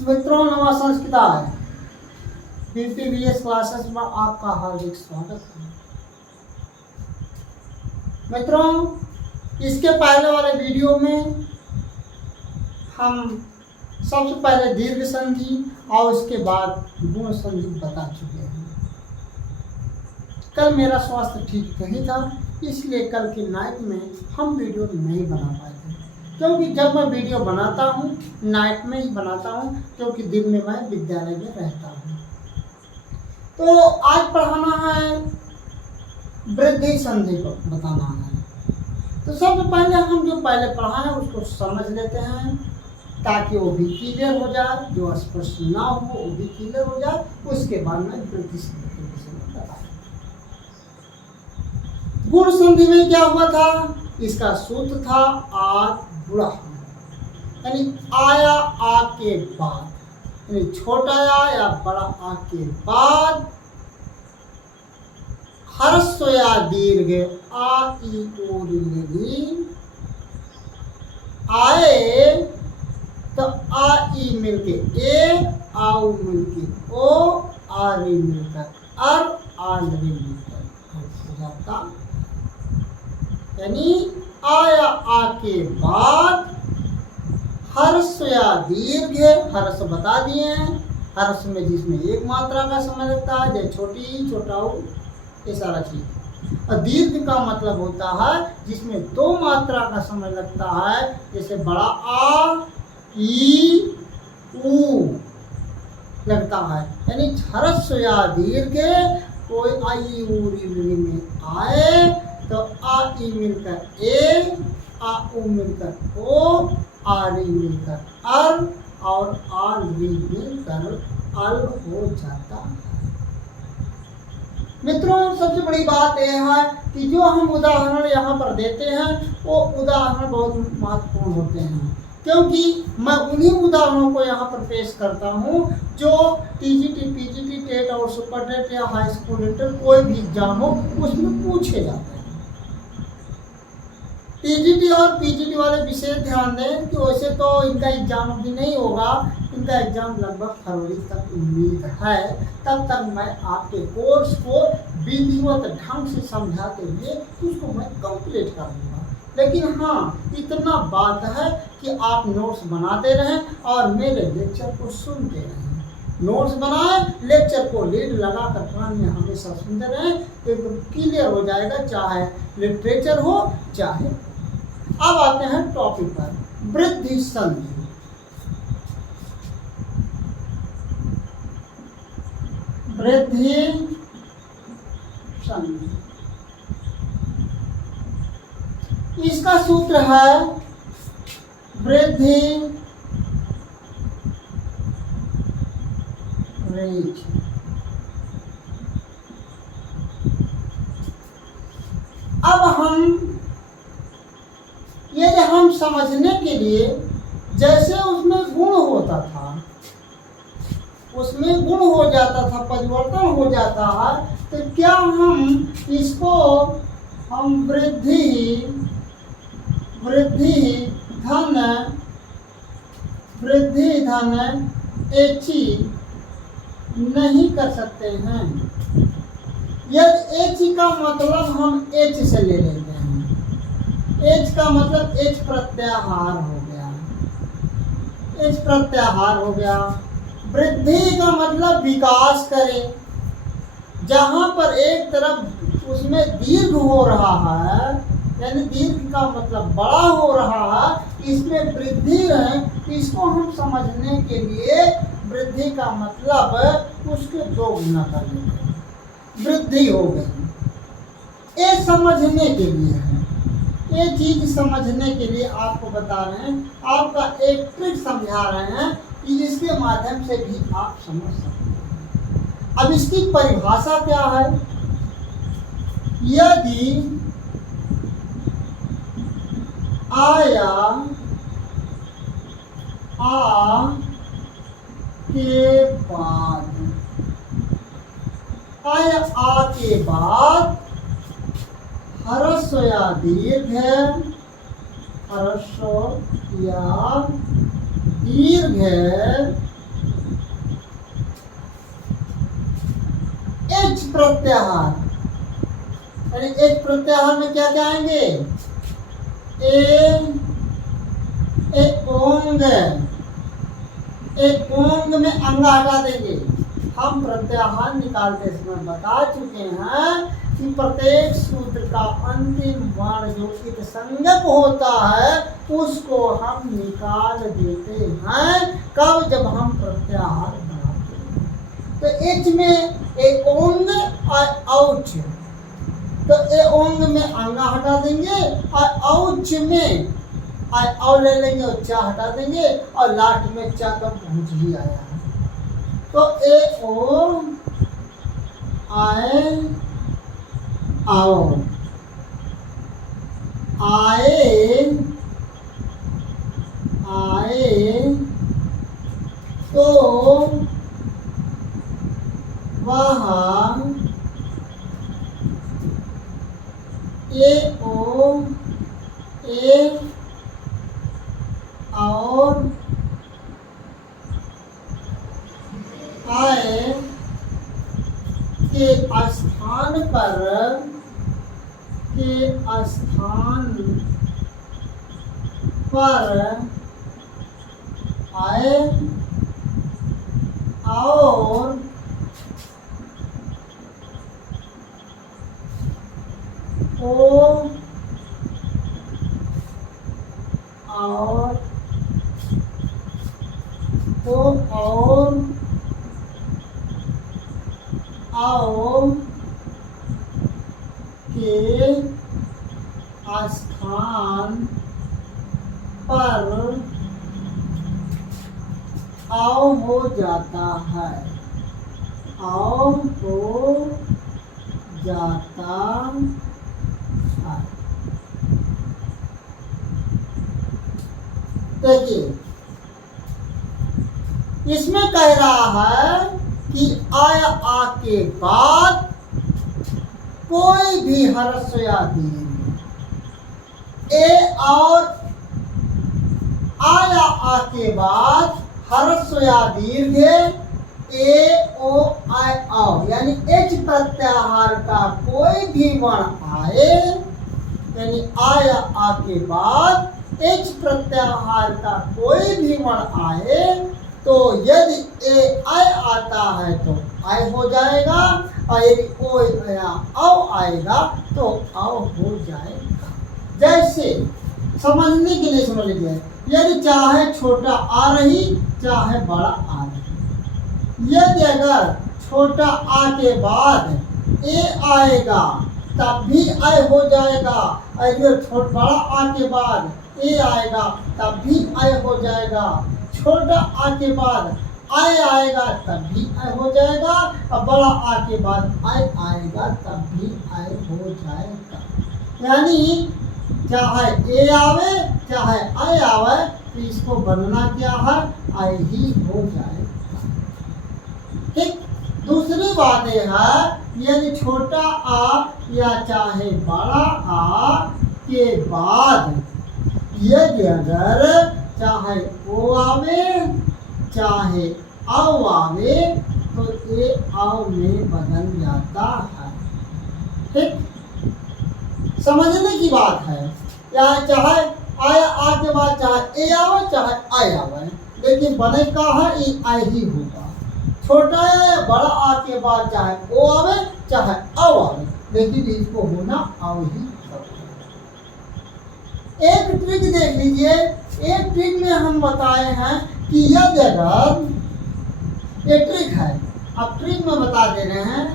मित्रों, नवा संस्कृता है PPBS क्लासेस में आपका हार्दिक स्वागत है। मित्रों, इसके पहले वाले वीडियो में हम सबसे पहले दीर्घ संधि और उसके बाद गुण संधि बता चुके हैं। कल मेरा स्वास्थ्य ठीक नहीं था, इसलिए कल की नाइट में हम वीडियो नहीं बना पाए थे, क्योंकि जब मैं वीडियो बनाता हूँ नाइट में ही बनाता हूँ, क्योंकि दिन में मैं विद्यालय में रहता हूँ। तो आज पढ़ाना है वृद्धि संधि को बताना है। तो सबसे पहले हम जो पहले पढ़ा है उसको समझ लेते हैं, ताकि वो भी क्लियर हो जाए, जो स्पष्ट ना हो वो भी क्लियर हो जाए। उसके बाद मैं वृद्धि संधि के विषय में बताऊँ। गुण संधि में क्या हुआ था? इसका सूत्र था आ बुढ़ा, यानी आया आ के बाद, यानी छोटा आ या बड़ा आ के बाद ह्रस्व या दीर्घ आ ई ओ री आए तो आ ई मिलके ए, आओ मिलके ओ, आ री मिलकर अर, आ री मिलकर हो जाता। यानी आया आ के बाद ह्रस्व या दीर्घ, ह्रस्व बता दिए हैं। ह्रस्व में जिसमें एक मात्रा का समय लगता है, जैसे छोटी, छोटाऊ, ये सारा चीज। और दीर्घ का मतलब होता है जिसमें दो मात्रा का समय लगता है, जैसे बड़ा आ, ई, ऊ लगता है। यानी ह्रस्व या दीर्घ कोई आई ऊ री में आए तो आ ई मिलकर ए, आ ऊ मिलकर ओ, आ री मिलकर अर और आ री मिलकर अल हो जाता है। मित्रों, सबसे बड़ी बात यह है कि जो हम उदाहरण यहाँ पर देते हैं वो उदाहरण बहुत महत्वपूर्ण होते हैं, क्योंकि मैं उन्हीं उदाहरणों को यहाँ पर पेश करता हूँ जो टीजीटी, पीजीटी, टेट और सुपर टेट या हाई स्कूल इंटर कोई भी एग्जाम हो उसमें पूछे जाते हैं। टीजीटी और पीजीटी वाले विशेष ध्यान दें कि वैसे तो इनका एग्जाम अभी नहीं होगा, इनका एग्जाम लगभग फरवरी तक उम्मीद है। तब तक मैं आपके कोर्स को विधिवत ढंग से समझाते हुए उसको मैं कंप्लीट कर दूंगा। लेकिन हाँ, इतना बात है कि आप नोट्स बनाते रहें और मेरे लेक्चर को सुनते रहें। नोट्स बनाएं, लेक्चर को लीड लगा कर कान में हमेशा सुनते रहें, तो एकदम क्लियर हो जाएगा, चाहे लिटरेचर हो चाहे। अब आते हैं टॉपिक पर, वृद्धि संधि। वृद्धि संधि, इसका सूत्र है वृद्धि रेट। अब हम समझने के लिए, जैसे उसमें गुण होता था, उसमें गुण हो जाता था, परिवर्तन हो जाता है, तो क्या हम इसको हम वृद्धि धन एची नहीं कर सकते हैं? यदि एच का मतलब हम एच से ले लेते हैं, एच का मतलब एच प्रत्याहार हो गया, एच प्रत्याहार हो गया। वृद्धि का मतलब विकास करे, जहां पर एक तरफ उसमें दीर्घ हो रहा है, यानी दीर्घ का मतलब बड़ा हो रहा है, इसमें वृद्धि है। इसको हम समझने के लिए वृद्धि का मतलब उसके दो गुना कर लेते हैं, वृद्धि हो गई। ये समझने के लिए है, ये चीज समझने के लिए आपको बता रहे हैं, आपका एक ट्रिक समझा रहे हैं कि इसके माध्यम से भी आप समझ सकते हैं। अब इसकी परिभाषा क्या है? यदि आया आ के बाद, आया आ के बाद ह्रस्व या दीर्घ, ह्रस्व या दीर्घ एच प्रत्याहार, यानी एच प्रत्याहार में क्या क्या आएंगे? ओंग में अंगा हटा देंगे। हम प्रत्याहार निकालते समय बता चुके हैं कि प्रत्येक सूत्र का अंतिम वर्ण जो एक संज्ञक होता है उसको हम निकाल देते हैं। कब? जब हम प्रत्याहार बनाते हैं। तो एच में एक ओंग और औच, तो ए ओंग में अंगा हटा देंगे और औच में और ले लेंगे और चा हटा देंगे और लास्ट में चा का पहुंच ही आया है। तो ए ओ आए आओ, आए आए तो वह ए ओ ए और आए के स्थान पर आए और ओ और तो और आओ के स्थान पर आओ हो जाता है, आओ हो जाता है। देखिए इसमें कह रहा है कि आया आ के बाद कोई भी ह्रस्व या दीर्घ, ए और आया आ के बाद ह्रस्व या दीर्घ ए ओ आई आओ, यानी एच प्रत्याहार का कोई भी वर्ण आए, यानी आया आ के बाद एच प्रत्याहार का कोई भी वर्ण आए तो यदि ए आई आता है तो आई हो जाएगा और यदि ओ या औ आएगा तो औ हो जाएगा। जैसे समझने के लिए समझ लीजिए, यदि चाहे छोटा आ रही चाहे बड़ा आ रही, यदि अगर छोटा आ के बाद ए आएगा तब भी आई हो जाएगा, अगर बड़ा आ के बाद ए आएगा तब भी आई हो जाएगा, छोटा आ के बाद आई आएगा तब भी आई हो जाएगा और बड़ा आ के बाद आई आएगा तब भी आई हो जाएगा। यानी चाहे ए आवे चाहे आई आवे तो इसको बनना क्या है? आई ही हो जाएगा। ठीक। दूसरी बात यह है यदि छोटा आ या चाहे बड़ा आ के बाद यदि अगर चाहे ओ आवे चाहे आओ आवे तो ए आओ में बदल जाता है। ठीक। समझने की बात है, या चाहे आया आ के बाद चाहे ए आवे चाहे आई आवे, लेकिन बने का है ये आई ही होगा। छोटा या बड़ा आ के बाद चाहे ओ आवे चाहे आओ आवे, लेकिन इसको होना आओ ही। एक ट्रिक देख लीजिए, एक ट्रिक में हम बताए हैं कि यह जगह ये ट्रिक है, अब ट्रिक में बता दे रहे हैं।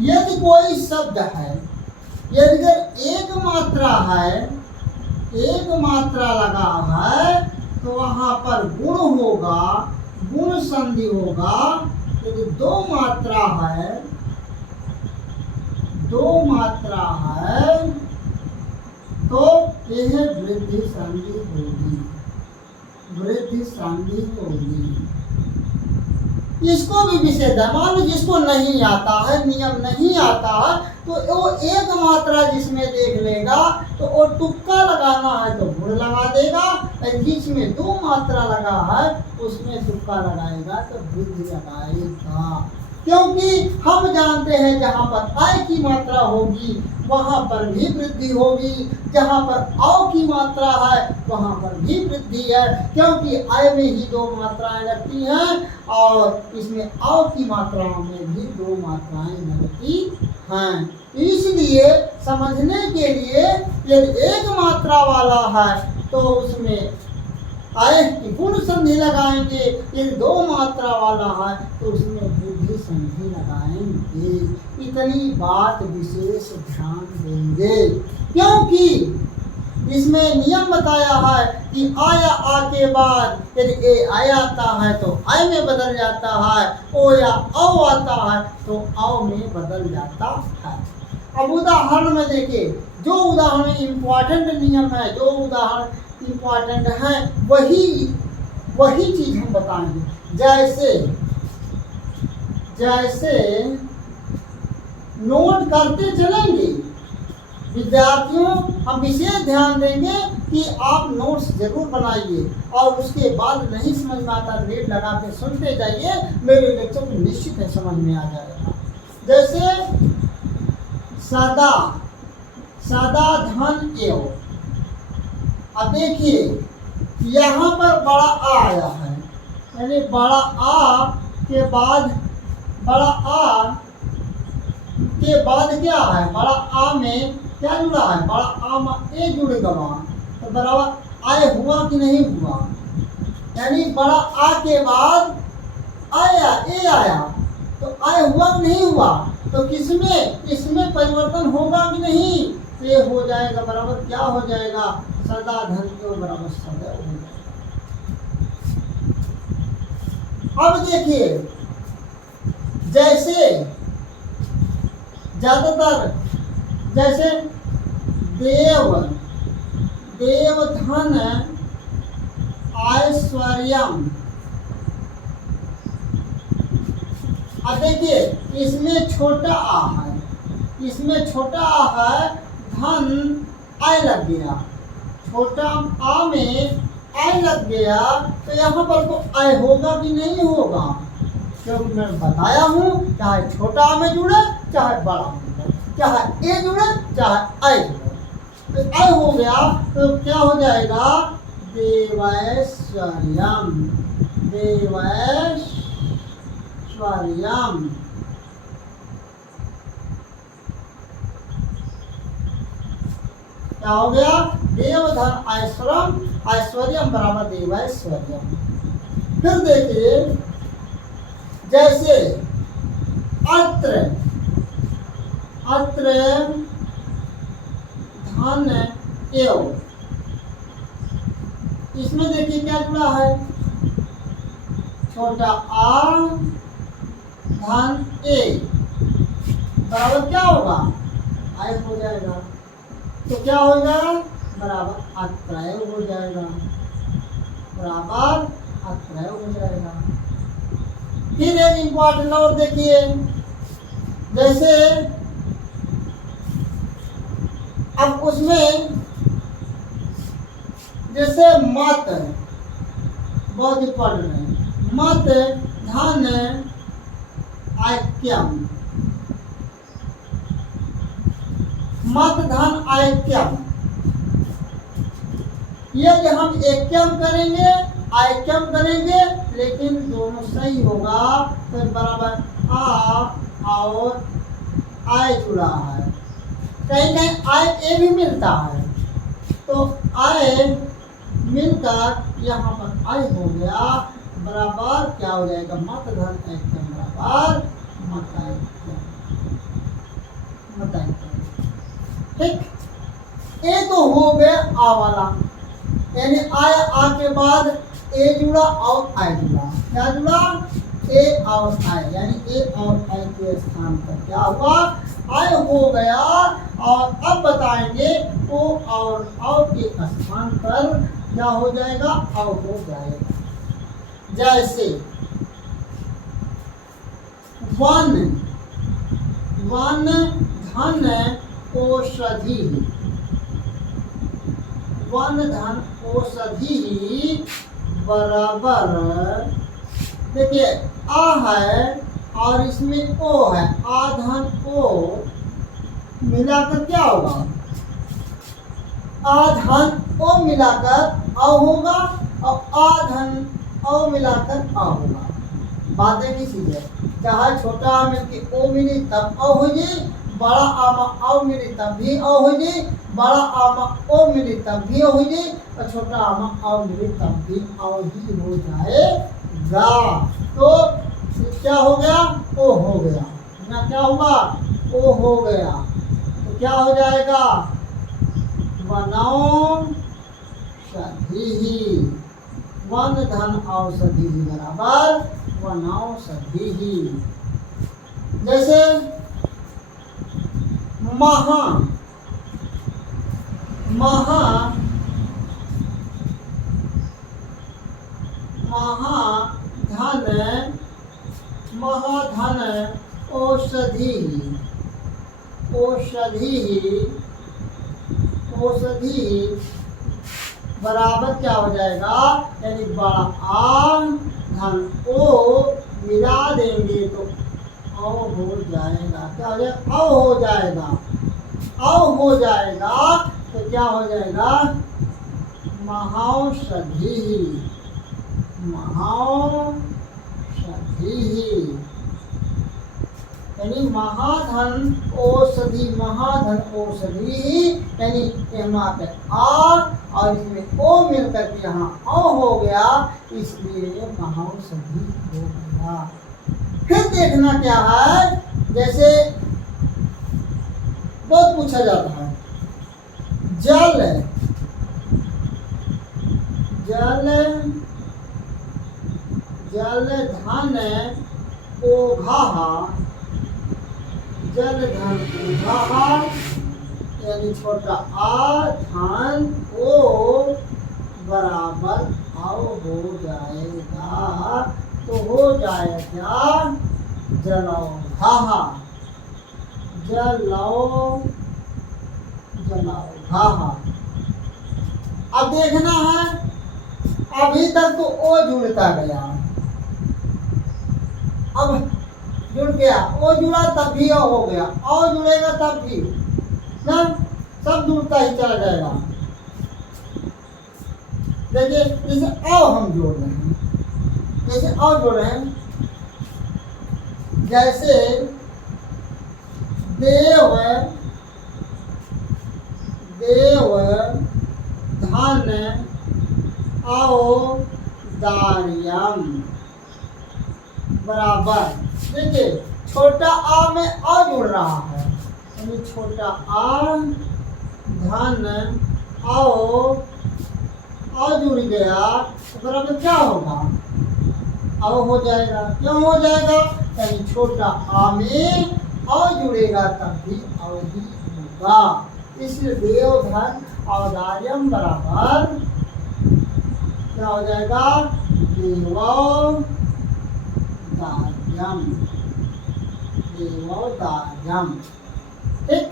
यदि कोई शब्द है, यदि एक मात्रा है, एक मात्रा लगा है तो वहां पर गुण होगा, गुण संधि होगा। यदि दो मात्रा है, दो मात्रा है तो यह वृद्धि संधि होगी, वृद्धि संधि होगी। इसको भी विशेष है, मान लो जिसको नहीं आता है, नियम नहीं आता है, तो वो एक मात्रा जिसमें देख लेगा तो वो तुक्का लगाना है तो गुण लगा देगा, और जिसमें दो मात्रा लगा है उसमें तुक्का लगाएगा तो वृद्धि लगाएगा। क्योंकि हम जानते हैं जहाँ पर आय की मात्रा होगी वहाँ पर भी वृद्धि होगी, जहाँ पर औ की मात्रा है वहाँ पर भी वृद्धि है, क्योंकि आय में ही दो मात्राएं लगती हैं और इसमें औ की मात्राओं में भी दो मात्राएं लगती हैं। इसलिए समझने के लिए यदि एक मात्रा वाला है तो उसमें आय की गुण संधि लगाएंगे, यदि दो मात्रा वाला है तो उसमें वृद्धि संधि लगाएंगे। इतनी बात विशेष ध्यान देंगे, क्योंकि इसमें नियम बताया है कि आया आ के बाद यदि ए आय आता है तो आय में बदल जाता है, ओ या औ आता है तो औ में बदल जाता है। अब उदाहरण में देखिए, जो उदाहरण इम्पोर्टेंट नियम है, जो उदाहरण इम्पोर्टेंट है वही चीज हम बताएंगे। जैसे नोट करते चलेंगे विद्यार्थियों, हम विशेष ध्यान देंगे कि आप नोट्स जरूर बनाइए और उसके बाद नहीं समझ में आता रेड लगा के सुनते जाइए, मेरे लेक्चर में निश्चित है समझ में आ जाएगा। जैसे सदा धन एव, अब देखिए यहाँ पर बड़ा आ आया है, यानी बड़ा आ के बाद क्या है, बड़ा आ में क्या जुड़ा है, बड़ा आ में ए जुड़ेगा वहाँ, तो बराबर आय हुआ कि नहीं हुआ, यानी बड़ा आ के बाद आया ए आया तो आय हुआ कि नहीं हुआ, तो इसमें परिवर्तन होगा कि नहीं, तो ये हो जाएगा बराबर क्या हो जाएगा, सदा धन के बराबर सदैव हो जाएगा। अब देखिए जैसे ज्यादातर जैसे देव धन ऐश्वर्यम, अब देखिए इसमें छोटा आ है, धन आय लग गया, छोटा आ में आय लग गया तो यहाँ पर तो आय होगा कि नहीं होगा, क्योंकि मैं बताया हूँ चाहे छोटा आ में जुड़े चाहे बड़ा में जुड़े, चाहे ए जुड़े चाहे आय जुड़े, तो आय हो गया तो क्या हो जाएगा, देवैश्वर्यम। क्या हो गया, देवधन ऐश्वर्यम बराबर देवैश्वर्यम। फिर देखिए जैसे अत्र धन एव, इसमें देखिए क्या जुड़ा है, छोटा आ धन ए बराबर क्या होगा, आय हो जाएगा, तो क्या होगा बराबर अत्रय हो जाएगा, बराबर अत्रय हो जाएगा। फिर एक इम्पोर्टेंट और देखिए, जैसे अब उसमें जैसे मत बहुत इंपॉर्टेंट है, मत धन ऐक्यम, मत धन ऐक्यम, ये जो हम ऐक्यम करेंगे ऐक्यम करेंगे लेकिन दोनों सही होगा, तो बराबर आ और आय जुड़ा है, कहीं कहीं आय ए भी मिलता है, तो आय मिलकर यहाँ पर आय हो गया, बराबर क्या हो जाएगा, मत धन ऐक्यम बराबर मत ऐक्यम। ठीक, ए तो हो गया आ वाला, यानी आय आ के बाद ए जुड़ा और आय जुड़ा, क्या जुड़ा, ए और आय, यानी ए और आय के स्थान पर क्या हुआ, आय हो गया, और अब बताएंगे ओ और के स्थान पर क्या हो जाएगा, औ हो जाएगा। जैसे वन धन औषधि, वन धन औषधि बराबर, देखिए आ है और इसमें ओ है, आ धन ओ मिलाकर क्या होगा? आ धन ओ मिलाकर औ होगा और आ धन औ मिलाकर आ होगा। बातें की चीज है, चाहे छोटा आ मिलके ओ मिली तब औ हो जाए, बड़ा आमा औ मिली तब भी औ हो जाए, बड़ा आमा ओ मिली तब भी औ हो जाए और छोटा आमा औ मिली तब भी औ ही हो जाएगा। तो क्या हो गया? ओ हो गया ना, क्या हुआ? ओ हो गया। तो क्या हो जाएगा? वनौषधि, वन धन औषधि बराबर वनौषधि। जैसे महा, महा, महाधन, महाधन औषधि, औषधि, औषधि बराबर क्या हो जाएगा? यानी बड़ा आ धन ओ मिला देंगे तो औ हो जाएगा। क्या हो जाएगा? औ हो जाएगा। औ हो जाएगा तो क्या हो जाएगा? महौषधि, महौषधि, यानी महाधन औषधि, महाधन औषधि, यानी यहाँ पे आ और इसमें ओ मिलकर के यहाँ औ हो गया, इसलिए महौषधि हो गया। फिर देखना क्या है, जैसे बहुत पूछा जाता है, जल, जल, जल धन ओघा, जल धन ओघा, यानी छोटा आ धन ओ बराबर औ हो जाएगा। तो हो जाएगा जलौघा, जलौघा। अब देखना है, अभी तक तो ओ जुड़ता गया, अब जुड़ गया, ओ जुड़ा तब भी ओ हो गया, ओ जुड़ेगा तब भी ना, सब जुड़ता ही चला जाएगा। देखिए जैसे औ हम जोड़ रहे हैं, जैसे औ जोड़ रहे हैं, जैसे देव, देव धन औदार्यम बराबर, देखिए छोटा आ में आ जुड़ रहा है, यानी छोटा आ धन औ जुड़ गया तो बराबर क्या होगा? औ हो जाएगा। क्यों हो जाएगा? यानी छोटा आ में औ जुड़ेगा तब भी औ ही होगा, इसलिए देव धन औदार्यम बराबर क्या हो जाएगा? देवौदार्यम, देवौदार्यम। ठीक,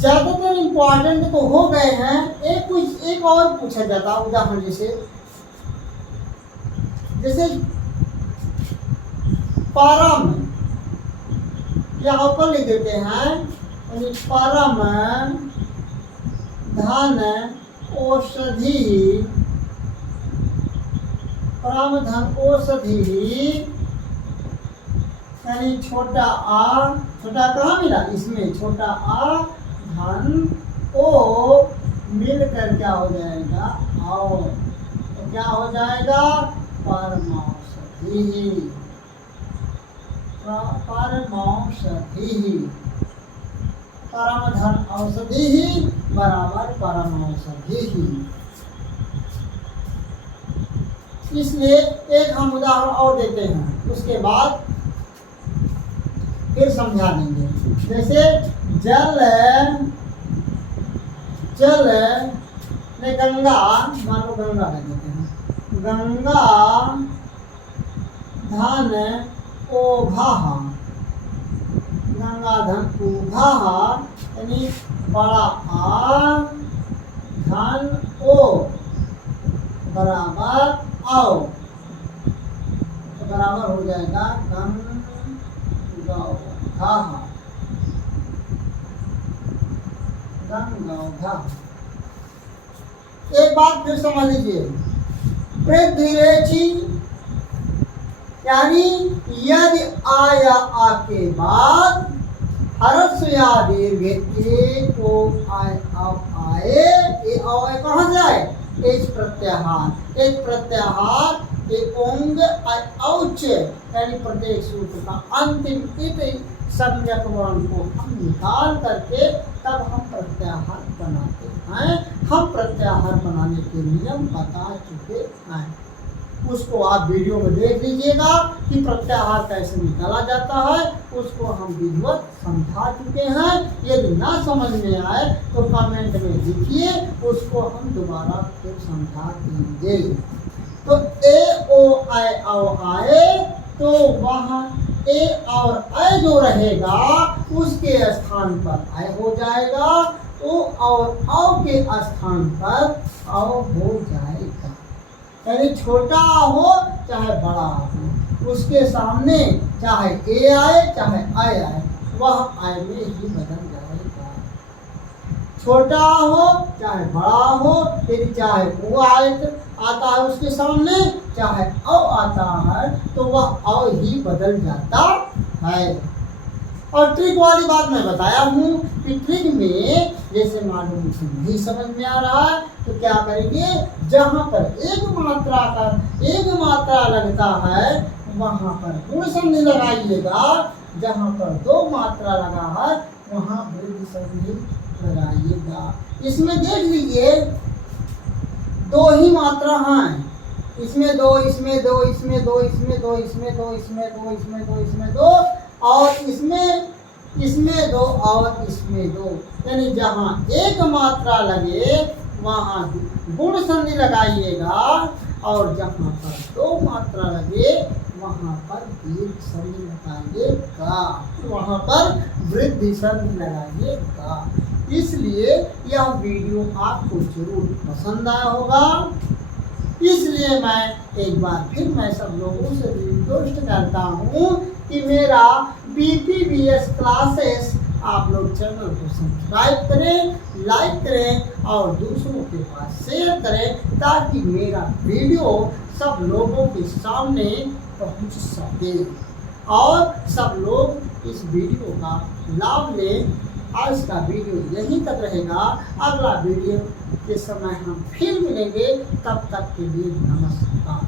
ज्यादातर इंपॉर्टेंट तो हो गए हैं। एक और पूछा जाता है उदाहरण, जैसे परम, यहाँ ऊपर लिख देते हैं, यानी परम धन औषधि, परम धन औषधि, यानी छोटा आ, छोटा कहाँ मिला? इसमें छोटा आ धन ओ मिलकर क्या हो जाएगा? और तो क्या हो जाएगा? परमौषधि, परमौषधि, परम धन औषधि बराबर परमौषधि। इसलिए एक हम उदाहरण और देते हैं, उसके बाद फिर समझा देंगे। जैसे जल, जल ने गंगा, मान लो गंगा ले देते हैं, गंगा धन ओघा, गंगा धन ओघा, यानी बड़ा आ धन ओ बराबर आओ, तो बराबर हो जाएगा गंगौघः, गंगौघः। एक बात फिर समझ लीजिए, वृद्धिरेचि यानी यदि आ या आ के बाद हर्ष या दीर्घ एक ओ आए अब आए, ये आए कहाँ से आए? एच प्रत्याहार, एक प्रत्याहार एक ओंग औच यानी प्रत्येक सूत्र का अंतिम इत संज्ञक वर्ण को हम निकाल करके तब हम प्रत्याहार बनाते हैं। हम प्रत्याहार बनाने के नियम बता चुके हैं, उसको आप वीडियो में देख लीजिएगा कि प्रत्याहार कैसे निकाला जाता है, उसको हम विधिवत समझा चुके हैं। यदि ना समझ में आए तो कमेंट में लिखिए, उसको हम दोबारा फिर समझा देंगे। तो ए ओ आए औ आए, तो वहाँ ए और ऐ जो रहेगा उसके स्थान पर ऐ हो जाएगा, ओ और औ के स्थान पर औ हो जाएगा। यानी छोटा हो चाहे बड़ा हो, उसके सामने चाहे ए आए चाहे ऐ आए, वह ऐ में ही बदल जाएगा। छोटा हो चाहे बड़ा हो, यदि चाहे वो आयत आता है उसके सामने चाहे औ आता है, तो वह औ ही बदल जाता है। और ट्रिक वाली बात मैं बताया हूँ कि ट्रिक में जैसे मालूम नहीं समझ में आ रहा है तो क्या करेंगे, जहाँ पर एक मात्रा लगता है वहाँ पर गुण संधि लगाइएगा, जहाँ पर दो मात्रा लगा है वहाँ वृद्धि संधि लगाइएगा। इसमें देख लीजिए दो ही मात्रा हैं, इसमें दो, इसमें दो, इसमें दो, इसमें दो, इसमें दो, इसमें दो, इसमें दो, इसमें दो, और इसमें दो और इसमें दो, यानी जहाँ एक मात्रा लगे वहाँ गुण संधि लगाइएगा, और जहाँ पर दो मात्रा लगे वहाँ पर दीर्घ संधि लगाइएगा, वहाँ पर वृद्धि संधि लगाइएगा। इसलिए यह वीडियो आपको जरूर पसंद आया होगा। इसलिए मैं एक बार फिर मैं सब लोगों से रिक्वेस्ट करता हूँ कि मेरा BPBS क्लासेस आप लोग चैनल को सब्सक्राइब करें, लाइक करें और दूसरों के पास शेयर करें, ताकि मेरा वीडियो सब लोगों के सामने पहुँच सके और सब लोग इस वीडियो का लाभ लें। आज का वीडियो यहीं तक रहेगा, अगला वीडियो के समय हम फिर मिलेंगे, तब तक के लिए नमस्कार।